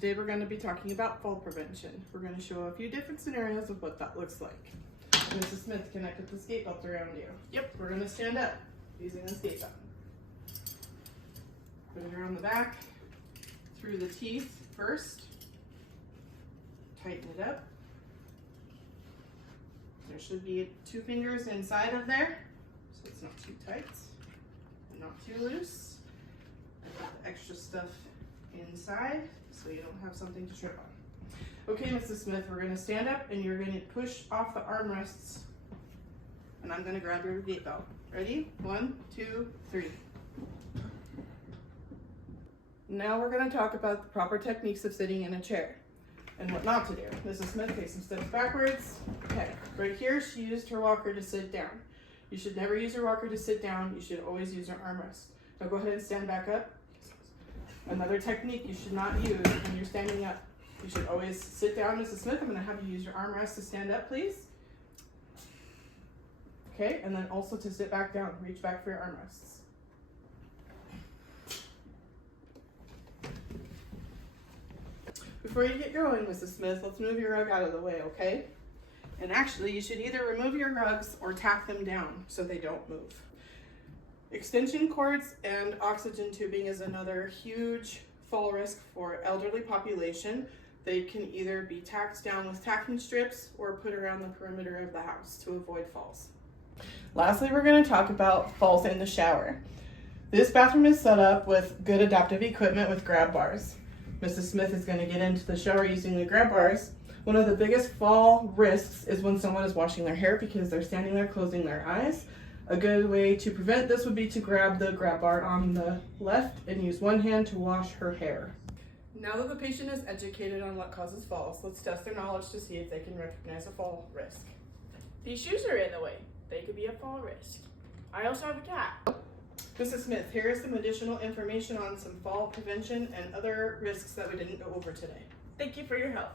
Today we're going to be talking about fall prevention. We're going to show a few different scenarios of what that looks like. Mrs. Smith, can I put the skate belt around you? Yep. We're going to stand up using the skate belt. Put it around the back, through the teeth first. Tighten it up. There should be 2 fingers inside of there, so it's not too tight and not too loose. And put the extra stuff inside so you don't have something to trip on. Okay, Mrs. Smith, we're going to stand up and you're going to push off the armrests, and I'm going to grab your gate belt. Ready? 1, 2, 3. Now we're going to talk about the proper techniques of sitting in a chair and what not to do. Mrs. Smith takes some steps backwards. Okay, right here she used her walker to sit down. You should never use your walker to sit down. You should always use your armrest. Now go ahead and stand back up. Another technique you should not use when you're standing up. You should always sit down, Mrs. Smith. I'm going to have you use your armrest to stand up, please. Okay, and then also to sit back down. Reach back for your armrests. Before you get going, Mrs. Smith, let's move your rug out of the way, okay? And actually, you should either remove your rugs or tack them down so they don't move. Extension cords and oxygen tubing is another huge fall risk for elderly population. They can either be tacked down with tacking strips or put around the perimeter of the house to avoid falls. Lastly, we're going to talk about falls in the shower. This bathroom is set up with good adaptive equipment with grab bars. Mrs. Smith is going to get into the shower using the grab bars. One of the biggest fall risks is when someone is washing their hair because they're standing there closing their eyes. A good way to prevent this would be to grab the grab bar on the left and use one hand to wash her hair. Now that the patient is educated on what causes falls, let's test their knowledge to see if they can recognize a fall risk. These shoes are in the way. They could be a fall risk. I also have a cat. Mrs. Smith, here is some additional information on some fall prevention and other risks that we didn't go over today. Thank you for your help.